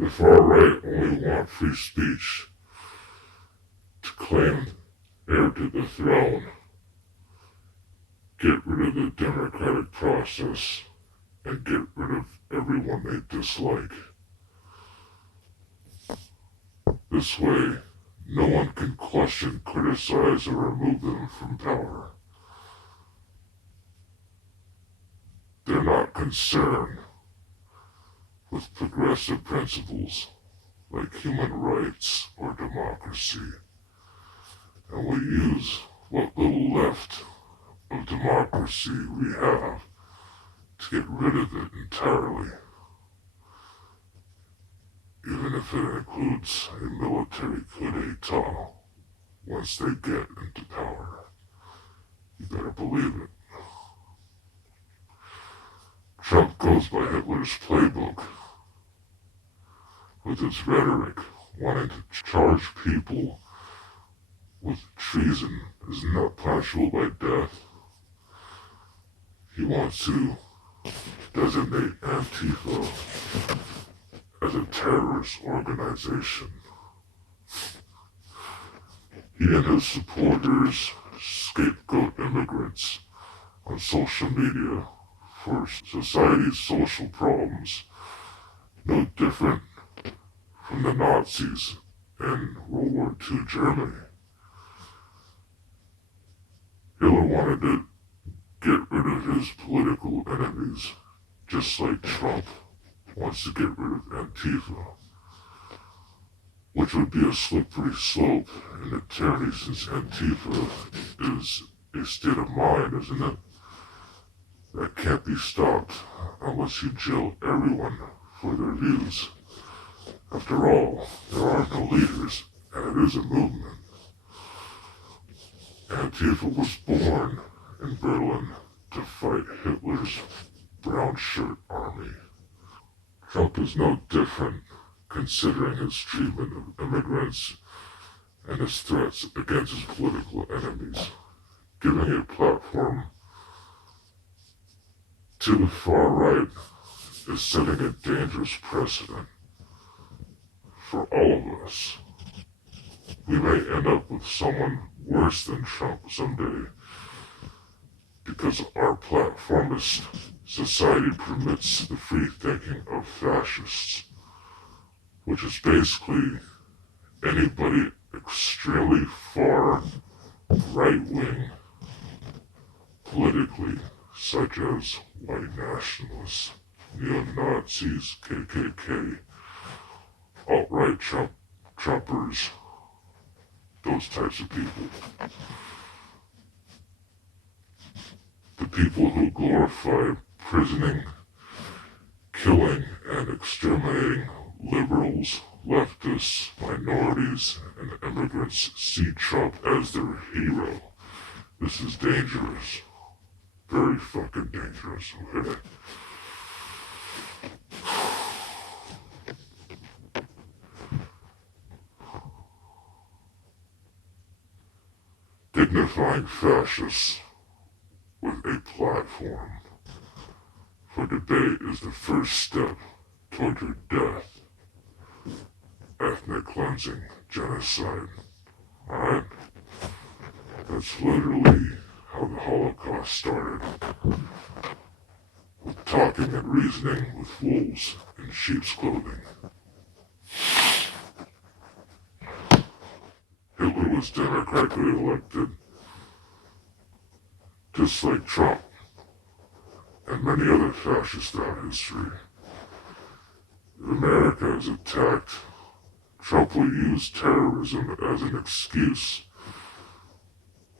The far right only want free speech to claim heir to the throne, get rid of the democratic process, and get rid of everyone they dislike. This way, no one can question, criticize, or remove them from power. They're not concerned with progressive principles like human rights or democracy, and will use what little left of democracy we have to get rid of it entirely, even if it includes a military coup d'etat once they get into power. You better believe it. Trump goes by Hitler's playbook with his rhetoric, wanting to charge people with treason. Isn't that punishable by death? He wants to designate Antifa as a terrorist organization. He and his supporters scapegoat immigrants on social media for society's social problems, no different from the Nazis in World War II Germany. Hitler wanted to get rid of his political enemies, just like Trump wants to get rid of Antifa, which would be a slippery slope in eternity since Antifa is a state of mind, isn't it? That can't be stopped unless you jail everyone for their views. After all, there are no leaders, and it is a movement. Antifa was born in Berlin to fight Hitler's brown shirt army. Trump is no different, considering his treatment of immigrants and his threats against his political enemies, giving a platform to the far right is setting a dangerous precedent for all of us. We may end up with someone worse than Trump someday because our platformist society permits the free thinking of fascists, which is basically anybody extremely far right-wing politically, such as white nationalists, neo-Nazis, KKK, alt-right Trumpers, those types of people. The people who glorify prisoning, killing, and exterminating liberals, leftists, minorities, and immigrants see Trump as their hero. This is dangerous. Very fucking dangerous, okay? Dignifying fascists with a platform for debate is the first step toward your death. Ethnic cleansing, genocide. Alright? That's literally how the Holocaust started. With talking and reasoning with wolves in sheep's clothing. Hitler was democratically elected, just like Trump and many other fascists throughout history. If America is attacked, Trump will use terrorism as an excuse.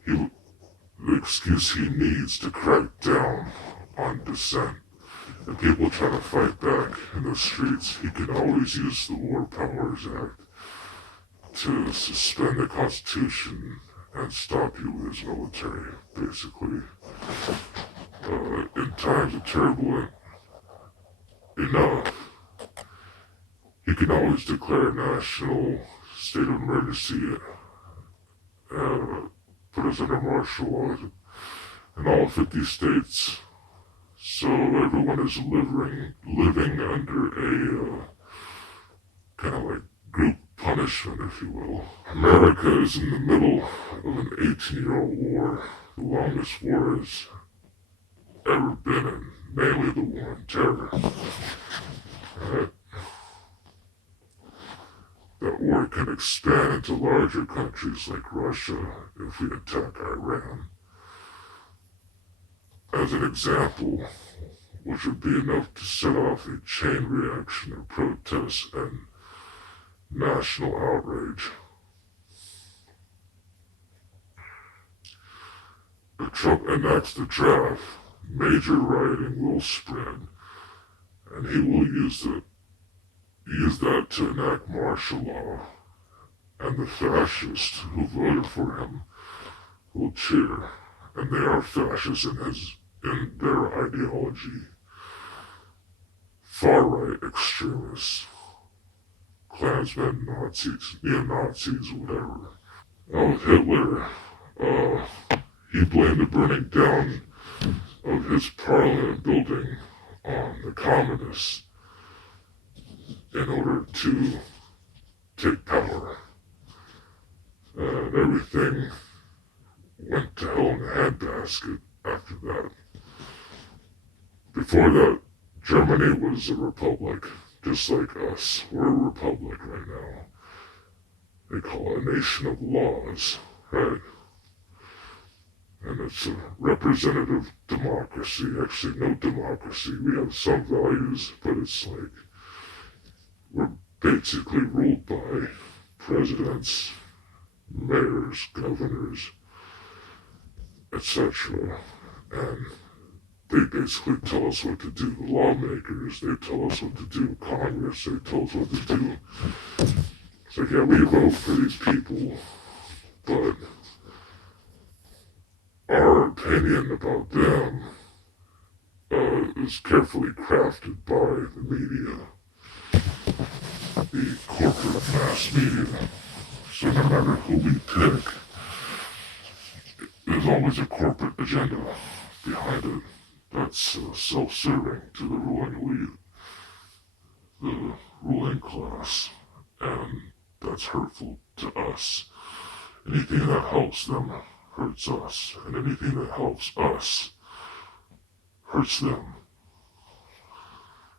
The excuse he needs to crack down on dissent. And people trying to fight back in the streets, he can always use the War Powers Act to suspend the Constitution and stop you with his military, basically. In times of turbulent enough, he can always declare a national state of emergency, put us under martial law in all 50 states, so everyone is living under kind of like group punishment, if you will. America is in the middle of an 18-year-old war, the longest war it's ever been in, mainly the war on terror. That war can expand into larger countries like Russia if we attack Iran. As an example, which would be enough to set off a chain reaction of protests and national outrage. If Trump enacts the draft, major rioting will spread, and he will use that to enact martial law, and the fascists who voted for him will cheer, and they are fascists in their ideology. Far-right extremists, Klansmen, Nazis, neo-Nazis, whatever. Now with Hitler, he blamed the burning down of his parliament building on the communists in order to take power. And everything went to hell in a handbasket after that. Before that, Germany was a republic, just like us. We're a republic right now. They call it a nation of laws, right? And it's a representative democracy. Actually, no democracy. We have some values, but it's like we're basically ruled by presidents, mayors, governors, etc. And they basically tell us what to do. Lawmakers, they tell us what to do. Congress, they tell us what to do. It's like, yeah, we vote for these people, but our opinion about them is carefully crafted by the media, the corporate mass media. So no matter who we pick, there's always a corporate agenda behind it that's self-serving to the ruling elite, the ruling class, and that's hurtful to us. Anything that helps them hurts us, and anything that helps us hurts them.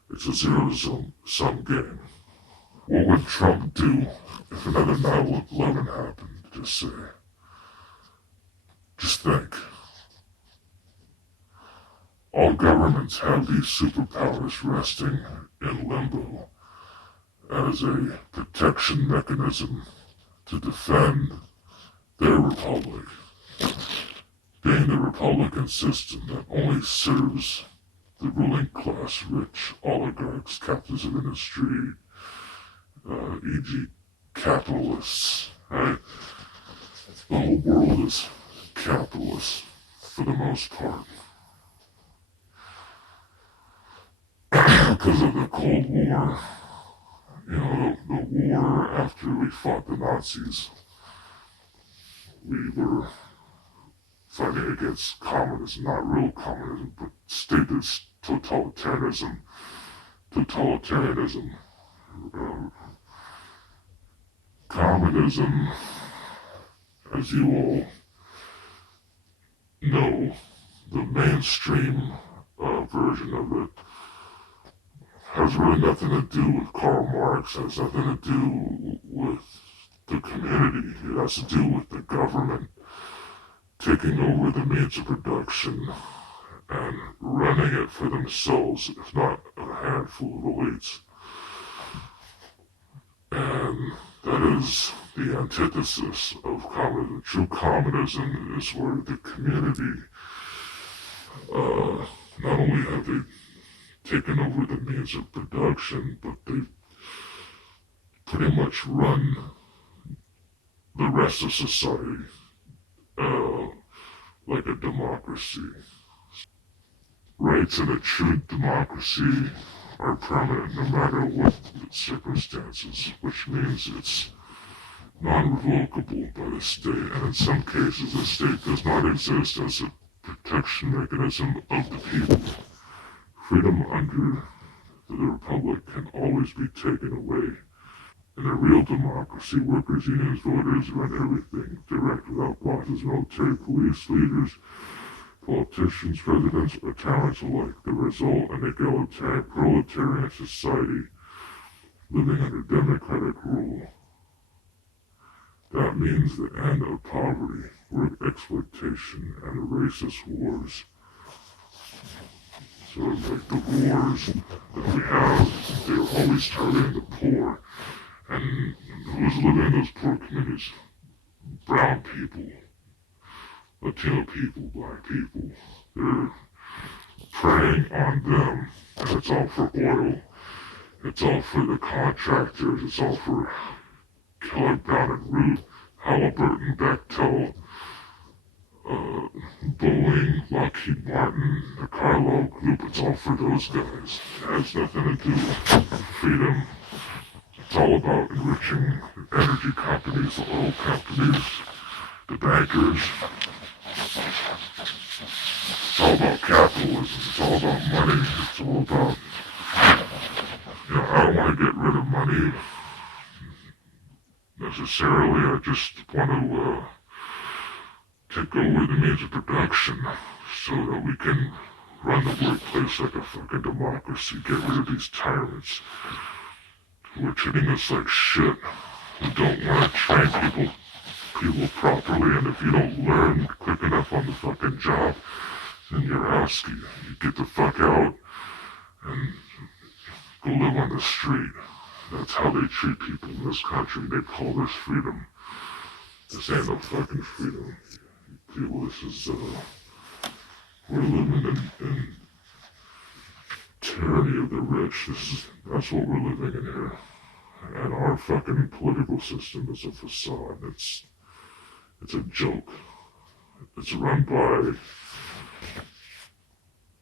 It's a zero-sum game. What would Trump do if another 9/11 happened? Just think. All governments have these superpowers resting in limbo as a protection mechanism to defend their republic, being the Republican system that only serves the ruling class, rich oligarchs, captains of industry, e.g. capitalists, right? The whole world is capitalist for the most part. Because of the Cold War, the war after we fought the Nazis, we were fighting against communism, not real communism, but statist totalitarianism. Communism, as you all know, the mainstream version of it has really nothing to do with Karl Marx, has nothing to do with the community. It has to do with the government taking over the means of production and running it for themselves, if not a handful of elites. And that is the antithesis of communism. True communism is where the community, not only have they taken over the means of production, but they pretty much run the rest of society like a democracy. Rights in a true democracy are permanent no matter what the circumstances, which means it's non-revocable by the state, and in some cases the state does not exist as a protection mechanism of the people. Freedom under the Republic can always be taken away In a real democracy, workers, unions, voters run everything, direct without bosses, military, police, leaders, politicians, presidents, or tyrants alike. The result, an egalitarian proletarian society living under democratic rule. That means the end of poverty, work exploitation, and racist wars. So like the wars that we have, they're always targeting the poor. And who's living in those poor communities? Brown people, Latino people, black people. They're preying on them. And it's all for oil. It's all for the contractors. It's all for Keller, Brown and Root, Halliburton, Bechtel, Boeing, Lockheed Martin, the Carlo Group. It's all for those guys. It has nothing to do with freedom. It's all about enriching energy companies, the oil companies, the bankers. It's all about capitalism. It's all about money. It's all about, I don't want to get rid of money necessarily. I just want to take over the means of production so that we can run the workplace like a fucking democracy, get rid of these tyrants who are treating us like shit, who don't want to train people properly, and if you don't learn quick enough on the fucking job, then you're ASCII. You get the fuck out and go live on the street. That's how they treat people in this country. They call this freedom. This ain't no fucking freedom. People, this is, we're living in tyranny of the rich. That's what we're living in here. And our fucking political system is a facade. It's a joke. It's run by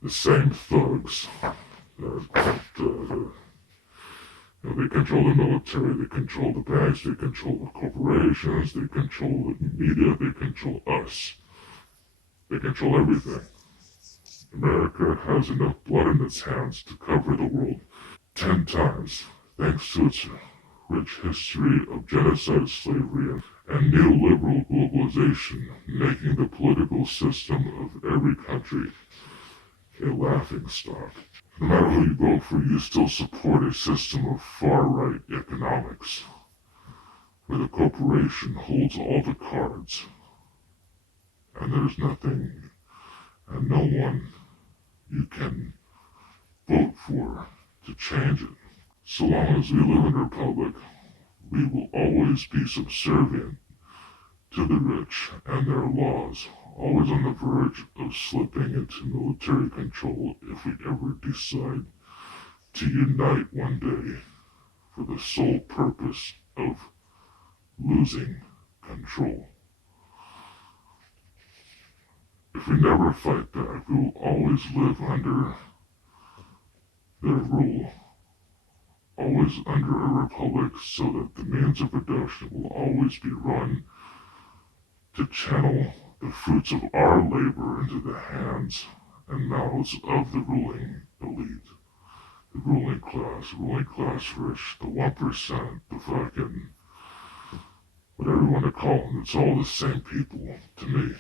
the same thugs that they control the military, they control the banks, they control the corporations, they control the media, they control us. They control everything. America has enough blood in its hands to cover the world 10 times, thanks to its rich history of genocide, slavery, and neoliberal globalization, making the political system of every country a laughingstock. No matter who you vote for, you still support a system of far-right economics, where the corporation holds all the cards, and there's nothing and no one you can vote for to change it. So long as we live in a republic, we will always be subservient to the rich and their laws, always on the verge of slipping into military control if we ever decide to unite one day for the sole purpose of losing control. If we never fight back, we will always live under their rule, always under a republic, so that the means of production will always be run to channel the fruits of our labor into the hands and mouths of the ruling elite, the ruling class rich, the 1%, the fucking, whatever you want to call them, it's all the same people to me.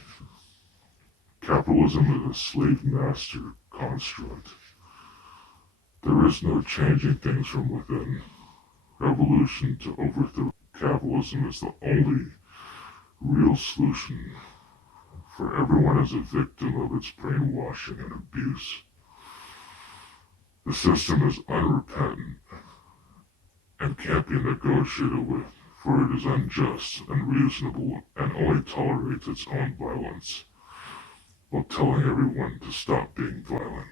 Capitalism is a slave master construct. There is no changing things from within. Revolution to overthrow capitalism is the only real solution, for everyone is a victim of its brainwashing and abuse. The system is unrepentant and can't be negotiated with, for it is unjust, unreasonable, and only tolerates its own violence, while telling everyone to stop being violent.